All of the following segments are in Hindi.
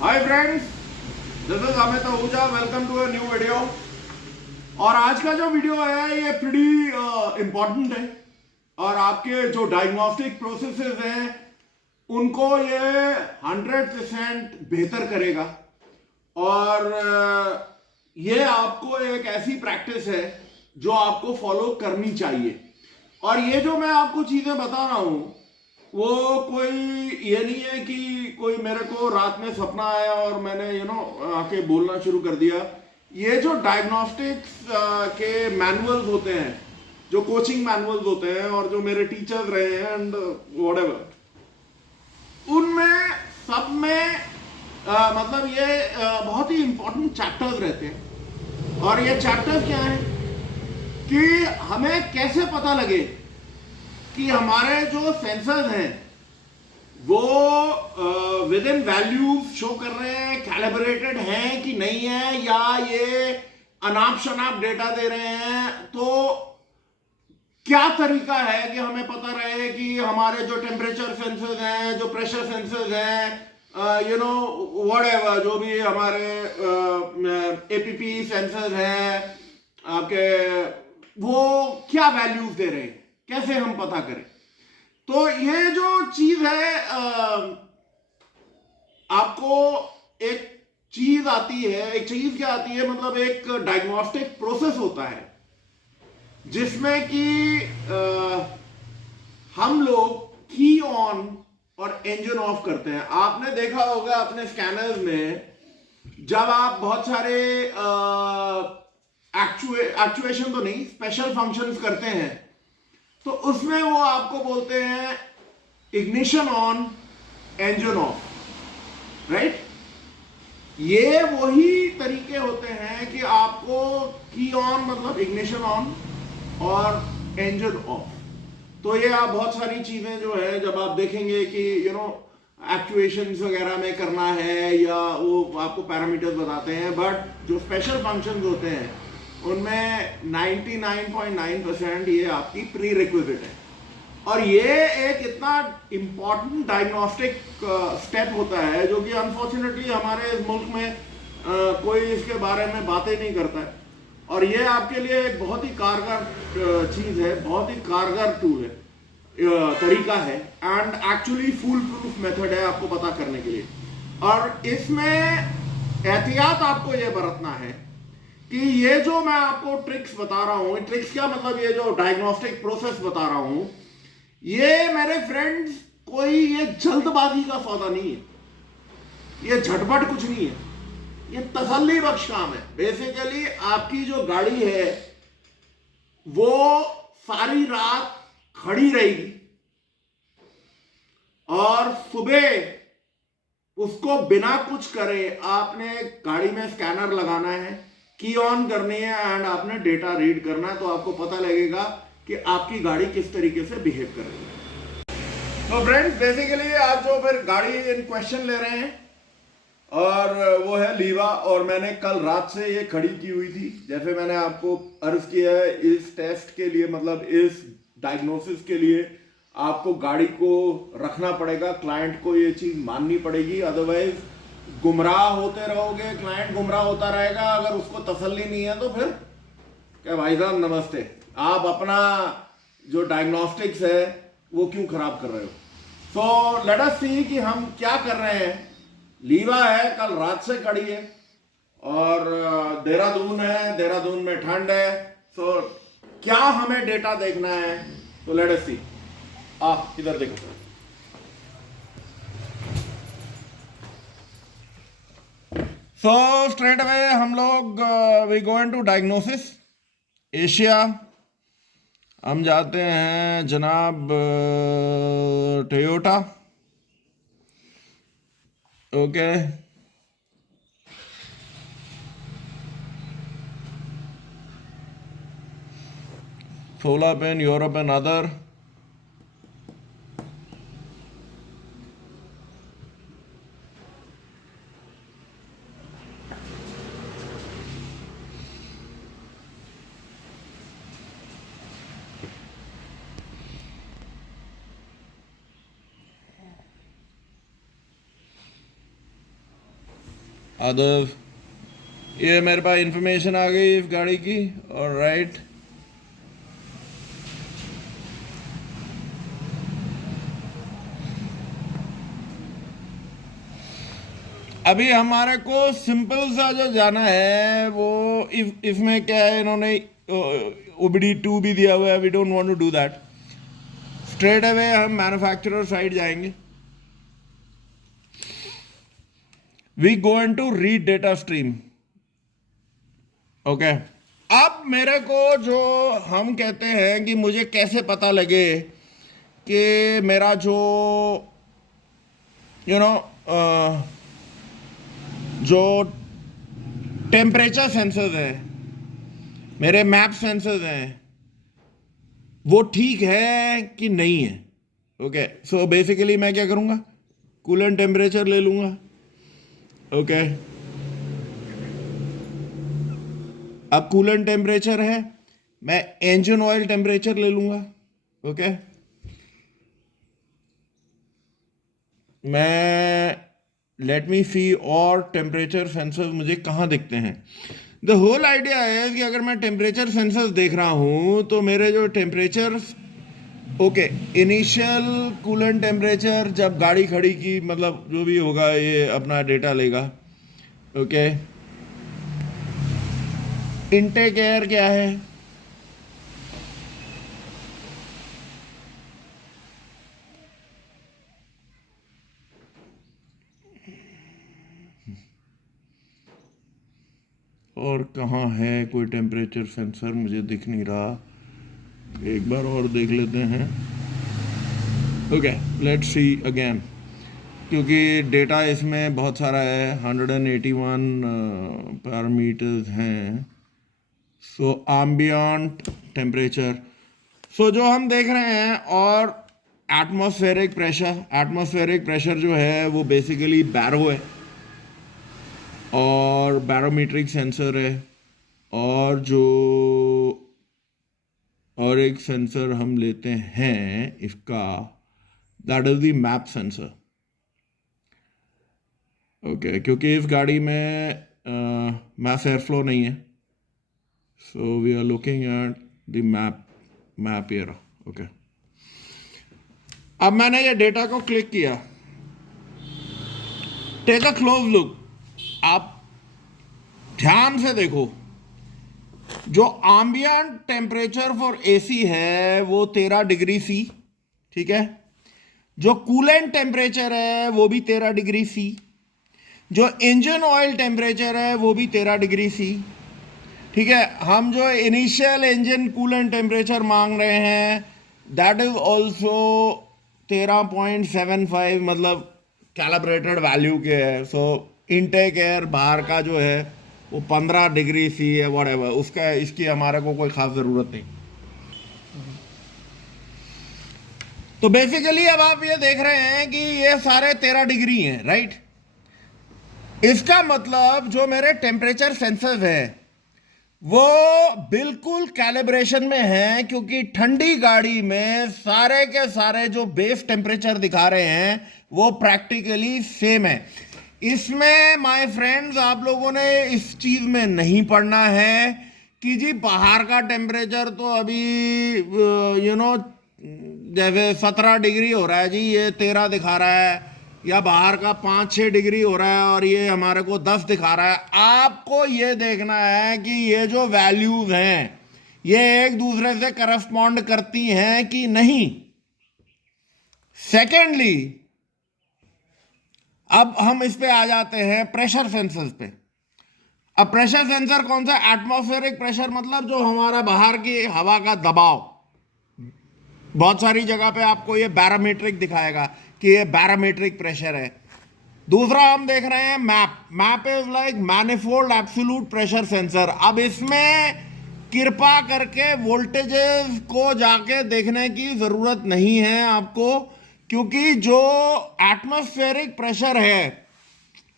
Hi friends, this is Amit Ahuja. Welcome to a new video. और आज का जो वीडियो है ये प्रीटी इम्पोर्टेंट है और आपके जो डायग्नोस्टिक प्रोसेसेस हैं उनको ये 100% बेहतर करेगा। और ये आपको एक ऐसी प्रैक्टिस है जो आपको फॉलो करनी चाहिए। और ये जो मैं आपको चीजें बता रहा हूं वो कोई ये नहीं है कि कोई मेरे को रात में सपना आया और मैंने आके बोलना शुरू कर दिया। ये जो डायग्नोस्टिक्स के मैनुअल्स होते हैं, जो कोचिंग मैनुअल्स होते हैं और जो मेरे टीचर्स रहे हैं एंड व्हाटएवर, उनमें सब में मतलब ये बहुत ही इंपॉर्टेंट चैप्टर्स रहते हैं। और ये चैप्टर्स क्या हैं कि हमें कैसे पता लगे कि हमारे जो सेंसर्स हैं वो विद इन वैल्यूज शो कर रहे हैं, कैलिब्रेटेड हैं कि नहीं है, या ये अनाप शनाप डेटा दे रहे हैं। तो क्या तरीका है कि हमें पता रहे कि हमारे जो टेम्परेचर सेंसर्स हैं, जो प्रेशर सेंसर्स हैं, व्हाटएवर, जो भी हमारे एपीपी सेंसर्स हैं आपके, वो क्या वैल्यूज दे रहे हैं, कैसे हम पता करें। तो ये जो चीज है आपको एक चीज आती है, एक चीज क्या आती है, मतलब एक डायग्नोस्टिक प्रोसेस होता है जिसमें कि हम लोग की ऑन और इंजन ऑफ करते हैं। आपने देखा होगा अपने स्कैनर्स में, जब आप बहुत सारे एक्चुएशन तो नहीं, स्पेशल फंक्शंस करते हैं, तो उसमें वो आपको बोलते हैं ignition on, engine of, right. ये वही तरीके होते हैं कि आपको की ऑन मतलब इग्निशन ऑन और इंजन ऑफ। तो ये आप बहुत सारी चीजें जो है जब आप देखेंगे कि एक्चुएशंस वगैरह में करना है, या वो आपको पैरामीटर्स बताते हैं, बट जो स्पेशल फंक्शंस होते हैं उनमें 99.9% ये आपकी प्री रिक्विजिट है। और ये एक इतना इंपॉर्टेंट डायग्नोस्टिक स्टेप होता है जो कि अनफॉर्चुनेटली हमारे इस मुल्क में कोई इसके बारे में बातें नहीं करता है। और ये आपके लिए एक बहुत ही कारगर चीज है, बहुत ही कारगर टूल है, तरीका है, and actually full proof method है आपको पता करने के लिए। और इसमें एहतियात आपको ये बरतना है कि ये जो मैं आपको ट्रिक्स बता रहा हूं, ट्रिक्स क्या मतलब, ये जो डायग्नोस्टिक प्रोसेस बता रहा हूं, ये मेरे फ्रेंड्स कोई ये जल्दबाजी का सौदा नहीं है, ये झटपट कुछ नहीं है, ये तसल्ली बख्श काम है। बेसिकली आपकी जो गाड़ी है वो सारी रात खड़ी रहेगी और सुबह उसको बिना कुछ करे आपने गाड़ी में स्कैनर लगाना है, की ऑन करनी है एंड आपने डेटा रीड करना है। तो आपको पता लगेगा कि आपकी गाड़ी किस तरीके से बिहेव कर रही है। तो फ्रेंड्स, बेसिकली आज जो फिर गाड़ी इन क्वेश्चन ले रहे हैं और वो है लीवा, और मैंने कल रात से ये खड़ी की हुई थी। जैसे मैंने आपको अर्ज किया है, इस टेस्ट के लिए, मतलब इस डायग्नोसिस के लिए आपको गाड़ी को रखना पड़ेगा, क्लाइंट को ये चीज माननी पड़ेगी, अदरवाइज गुमराह होते रहोगे, क्लाइंट गुमराह होता रहेगा। अगर उसको तसल्ली नहीं है तो फिर क्या भाई साहब नमस्ते, आप अपना जो डायग्नोस्टिक्स है वो क्यों खराब कर रहे हो। सो लेट अस सी कि हम क्या कर रहे हैं। लीवा है, कल रात से खड़ी है, और देहरादून है, देहरादून में ठंड है। सो क्या हमें डेटा देखना है, तो लेट अस सी। इधर देखो। सो स्ट्रेट अवे हम लोग we go into diagnosis Asia. हम जाते हैं जनाब टोयोटा। ओके, सोलह पेन यूरोप एंड अदर। आदर्श, ये मेरे पास इंफॉर्मेशन आ गई इस गाड़ी की। और राइट, अभी हमारे को सिंपल सा जो जाना है वो इसमें क्या है, इन्होंने OBD2 भी दिया हुआ है। We don't want to do that. Straight away हम मैन्युफैक्चरर साइड जाएंगे। We go into read data stream. Okay, अब मेरे को जो हम कहते हैं कि मुझे कैसे पता लगे कि मेरा जो यू नो जो टेम्परेचर सेंसर्स है, मेरे मैप सेंसर्स हैं, वो ठीक है कि नहीं है। ओके, सो बेसिकली मैं क्या करूंगा, कूलेंट टेम्परेचर ले लूंगा। ओके, अब कूलेंट टेम्परेचर है, मैं इंजन ऑयल टेम्परेचर ले लूंगा। ओके, मैं लेट मी सी और टेम्परेचर सेंसर्स मुझे कहाँ दिखते हैं। द होल आइडिया है कि अगर मैं टेम्परेचर सेंसर्स देख रहा हूँ तो मेरे जो temperature, okay, initial coolant temperature जब गाड़ी खड़ी की, मतलब जो भी होगा ये अपना डेटा लेगा। ओके, इनटेक एयर क्या है, और कहाँ है कोई टेम्परेचर सेंसर, मुझे दिख नहीं रहा। एक बार और देख लेते हैं। ओके, लेट्स सी अगेन, क्योंकि डेटा इसमें बहुत सारा है, 181 पैरामीटर्स हैं। सो एम्बिएंट टेम्परेचर, सो जो हम देख रहे हैं, और एटमॉस्फेरिक प्रेशर जो है वो बेसिकली बैरो है और बैरोमीट्रिक सेंसर है। और जो और एक सेंसर हम लेते हैं इसका, that is the map sensor. Okay, क्योंकि इस गाड़ी में मास एयर फ्लो नहीं है, so we are looking at the map air. Okay, अब मैंने ये डेटा को क्लिक किया, टेक अ क्लोज लुक। आप ध्यान से देखो, जो एम्बिएंट टेम्परेचर फॉर एसी है वो 13 डिग्री सी, ठीक है। जो कूलेंट टेम्परेचर है वो भी 13 डिग्री सी। जो इंजन ऑयल टेम्परेचर है वो भी 13 डिग्री सी, ठीक है। हम जो इनिशियल इंजन कूलेंट टेम्परेचर मांग रहे हैं दैट इज ऑल्सो 13.75, मतलब कैलिब्रेटेड वैल्यू के है। सो इनटेक एयर बाहर का जो है वो 15 डिग्री सी है, व्हाटएवर, उसका इसकी हमारे को कोई खास ज़रूरत नहीं। तो बेसिकली अब आप ये देख रहे हैं कि ये सारे 13 डिग्री हैं, राइट। इसका मतलब जो मेरे टेम्परेचर सेंसर्स हैं वो बिल्कुल कैलिब्रेशन में है, क्योंकि ठंडी गाड़ी में सारे के सारे जो बेस टेम्परेचर दिखा रहे हैं वो प्रैक्टिकली सेम है। इसमें माय फ्रेंड्स, आप लोगों ने इस चीज में नहीं पढ़ना है कि जी बाहर का टेम्परेचर तो अभी जैसे 17 डिग्री हो रहा है जी, ये 13 दिखा रहा है, या बाहर का 5-6 डिग्री हो रहा है और ये हमारे को 10 दिखा रहा है। आपको ये देखना है कि ये जो वैल्यूज हैं ये एक दूसरे से करस्पॉन्ड करती हैं कि नहीं। सेकेंडली, अब हम इस पे आ जाते हैं प्रेशर सेंसर्स पे। अब प्रेशर सेंसर कौन सा, एटमॉस्फेरिक प्रेशर, मतलब जो हमारा बाहर की हवा का दबाव। बहुत सारी जगह पे आपको ये बैरोमीट्रिक दिखाएगा कि ये बैरोमीट्रिक प्रेशर है। दूसरा हम देख रहे हैं map is like manifold absolute pressure sensor. अब इसमें कृपा करके वोल्टेजेस को जाके देखने की जरूरत नहीं है आपको, क्योंकि जो एटमॉस्फेरिक प्रेशर है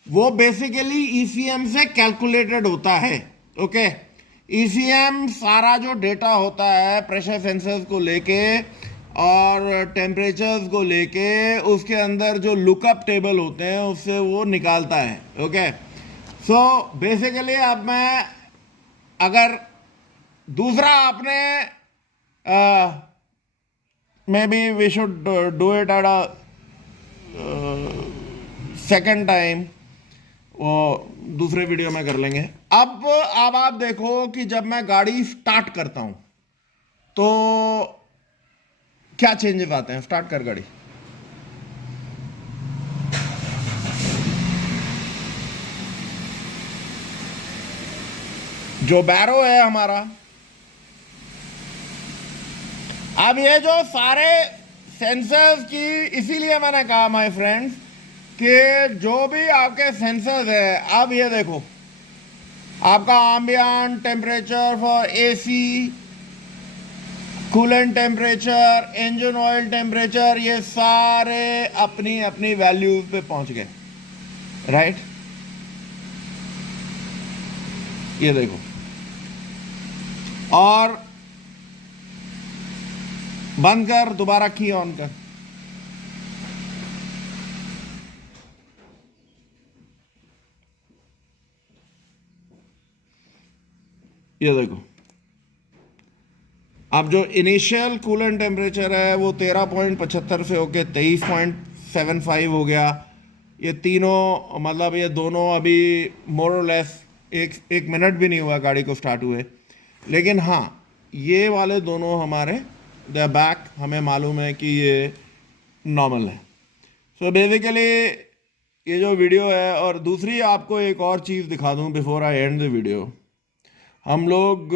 वो बेसिकली ईसीएम से कैलकुलेटेड होता है। ओके, ईसीएम सारा जो डेटा होता है प्रेशर सेंसर्स को लेके और टेम्परेचर्स को लेके, उसके अंदर जो लुकअप टेबल होते हैं उससे वो निकालता है। ओके, सो बेसिकली अब मैं अगर दूसरा आपने maybe we should do it at a second time, वो दूसरे वीडियो में कर लेंगे। अब आप देखो कि जब मैं गाड़ी स्टार्ट करता हूं तो क्या चेंजेस आते हैं। स्टार्ट कर गाड़ी। जो बैरो है हमारा, अब ये जो सारे सेंसर्स की, इसीलिए मैंने कहा माय फ्रेंड्स कि जो भी आपके सेंसर्स है, अब ये देखो आपका ambient temperature for AC, coolant temperature, engine oil temperature, ये सारे अपनी अपनी वैल्यूज पे पहुंच गए, राइट। ये देखो, और बंद कर, दोबारा की ऑन कर। ये देखो, अब जो इनिशियल कूलेंट टेम्परेचर है वो 13.75 से होके 23.75 हो गया। ये तीनों, मतलब ये दोनों अभी मोर और लेस एक मिनट भी नहीं हुआ गाड़ी को स्टार्ट हुए, लेकिन हाँ ये वाले दोनों हमारे द बैक, हमें मालूम है कि ये नॉर्मल है। सो बेसिकली ये जो वीडियो है, और दूसरी आपको एक और चीज़ दिखा दूं before I and the video. हम लोग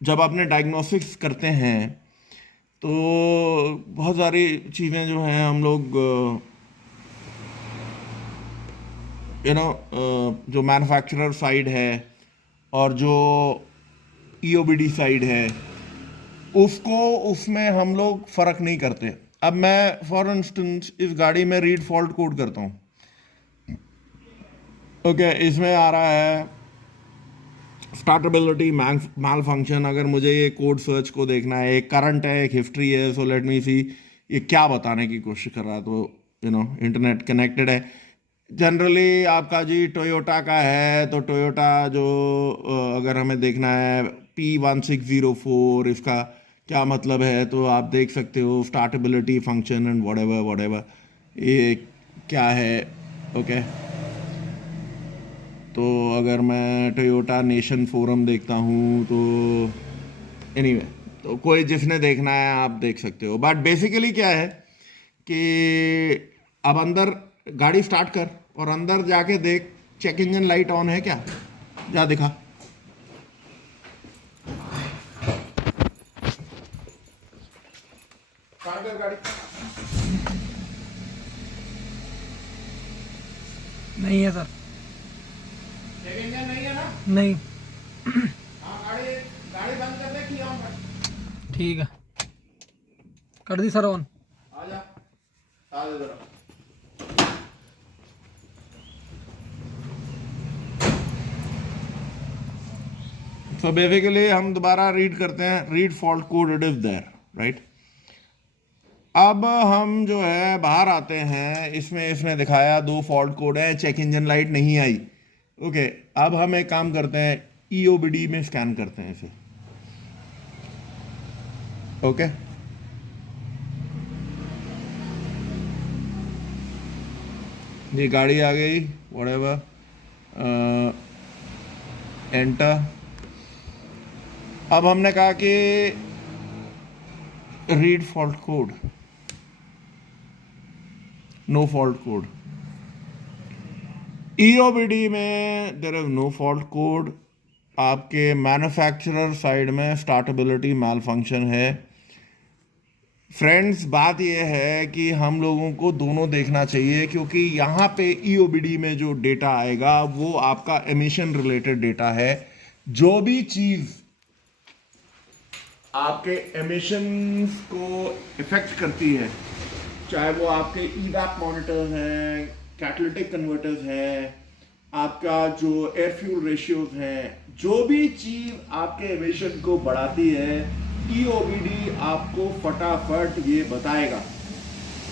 जब अपने डायग्नोस्टिक्स करते हैं तो बहुत सारी चीज़ें जो हैं हम लोग जो मैन्युफैक्चरर साइड है और जो ईओबीडी साइड है, उसमें हम लोग फ़र्क नहीं करते। अब मैं फॉर इंस्टेंस इस गाड़ी में रीड फॉल्ट कोड करता हूँ, ओके, इसमें आ रहा है स्टार्टेबिलिटी मैल फंक्शन। अगर मुझे ये कोड सर्च को देखना है, एक करंट है, एक हिस्ट्री है, सो लेट मी सी ये क्या बताने की कोशिश कर रहा है। तो इंटरनेट कनेक्टेड है। जनरली आपका जी टोयोटा का है, तो टोयोटा जो अगर हमें देखना है P1604, इसका क्या मतलब है, तो आप देख सकते हो स्टार्टेबिलिटी फंक्शन एंड व्हाटएवर ये क्या है, ओके। तो अगर मैं टोयोटा नेशन फोरम देखता हूँ तो एनीवे, तो कोई जिसने देखना है आप देख सकते हो। बट बेसिकली क्या है कि अब अंदर गाड़ी स्टार्ट कर और अंदर जाके देख चेक इंजन लाइट ऑन है क्या, जा दिखा। स्टार्ट कर गाड़ी। नहीं है सर। चेक इंजन नहीं है ना? नहीं। हाँ, गाड़ी बंद कर दे, की ऑन कर। ठीक है, कर दी सर ऑन। आजा, आ जा जरा। सो बेसिकली हम दोबारा रीड करते हैं, read fault code, it is there, right. अब हम जो है बाहर आते हैं, इसमें इसने दिखाया 2 फॉल्ट कोड है, चेक इंजन लाइट नहीं आई, ओके। अब हम एक काम करते हैं, ईओबीडी में स्कैन करते हैं इसे, ओके। ये गाड़ी आ गई, व्हाटएवर, एंटर। अब हमने कहा कि read fault code, no fault code. EOBD में there is no fault code. आपके मैन्युफैक्चरर साइड में स्टार्टेबिलिटी मैल फंक्शन है। फ्रेंड्स, बात यह है कि हम लोगों को दोनों देखना चाहिए, क्योंकि यहाँ पे ईओबीडी में जो डेटा आएगा वो आपका एमिशन रिलेटेड डेटा है। जो भी चीज़ आपके एमिशंस को इफेक्ट करती है, चाहे वो आपके ईवैप मॉनिटर्स हैं, कैटालिटिक कन्वर्टर्स हैं, आपका जो एयर फ्यूल रेशियोज हैं, जो भी चीज़ आपके एमिशन को बढ़ाती है, ईओबीडी आपको फटाफट ये बताएगा।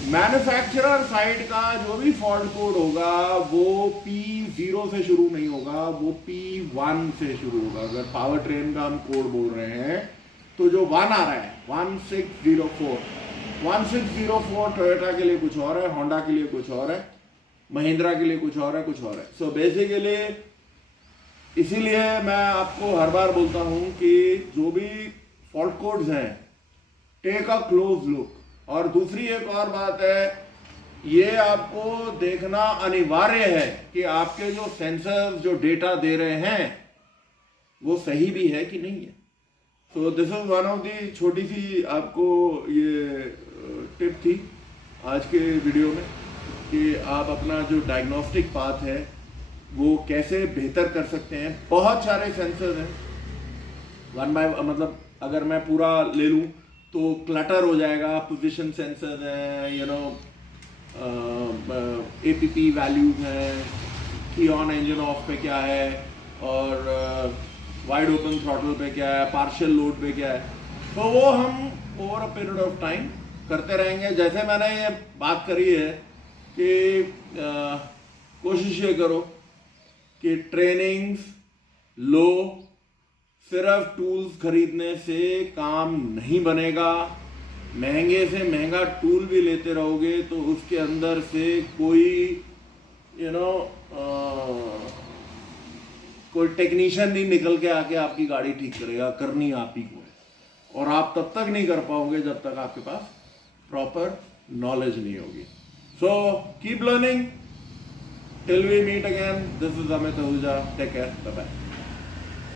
मैन्युफैक्चरर साइड का जो भी फॉल्ट कोड होगा वो P0 से शुरू नहीं होगा, वो P1 से शुरू होगा। अगर पावर ट्रेन का हम कोड बोल रहे हैं तो जो 1 आ रहा है 1604 टोयोटा के लिए कुछ और है, होंडा के लिए कुछ और है, महिंद्रा के लिए कुछ और है, कुछ और है। सो बेसिकली इसीलिए मैं आपको हर बार बोलता हूं कि जो भी फॉल्ट कोड्स हैं टेक अ क्लोज लुक। और दूसरी एक और बात है, ये आपको देखना अनिवार्य है कि आपके जो सेंसर्स जो डेटा दे रहे हैं वो सही भी है कि नहीं है। तो this is one of the छोटी सी आपको ये टिप थी आज के वीडियो में कि आप अपना जो डायग्नोस्टिक पाथ है वो कैसे बेहतर कर सकते हैं। बहुत सारे सेंसर्स हैं, वन बाय मतलब अगर मैं पूरा ले लूँ तो क्लटर हो जाएगा। पोजीशन सेंसर्स हैं, यू नो APP वैल्यूज हैं, की ऑन इंजन ऑफ पे क्या है, और वाइड ओपन थ्रॉटल पे क्या है, पार्शियल लोड पे क्या है। तो वो हम over a period of time करते रहेंगे। जैसे मैंने ये बात करी है कि कोशिश ये करो कि ट्रेनिंग्स लो, सिर्फ टूल्स खरीदने से काम नहीं बनेगा। महंगे से महंगा टूल भी लेते रहोगे तो उसके अंदर से कोई कोई टेक्नीशियन नहीं निकल के आके आपकी गाड़ी ठीक करेगा, करनी आप ही को है। और आप तब तक नहीं कर पाओगे जब तक आपके पास प्रॉपर नॉलेज नहीं होगी। So keep learning till we meet again. This is Amit Ahuja, take care, bye bye.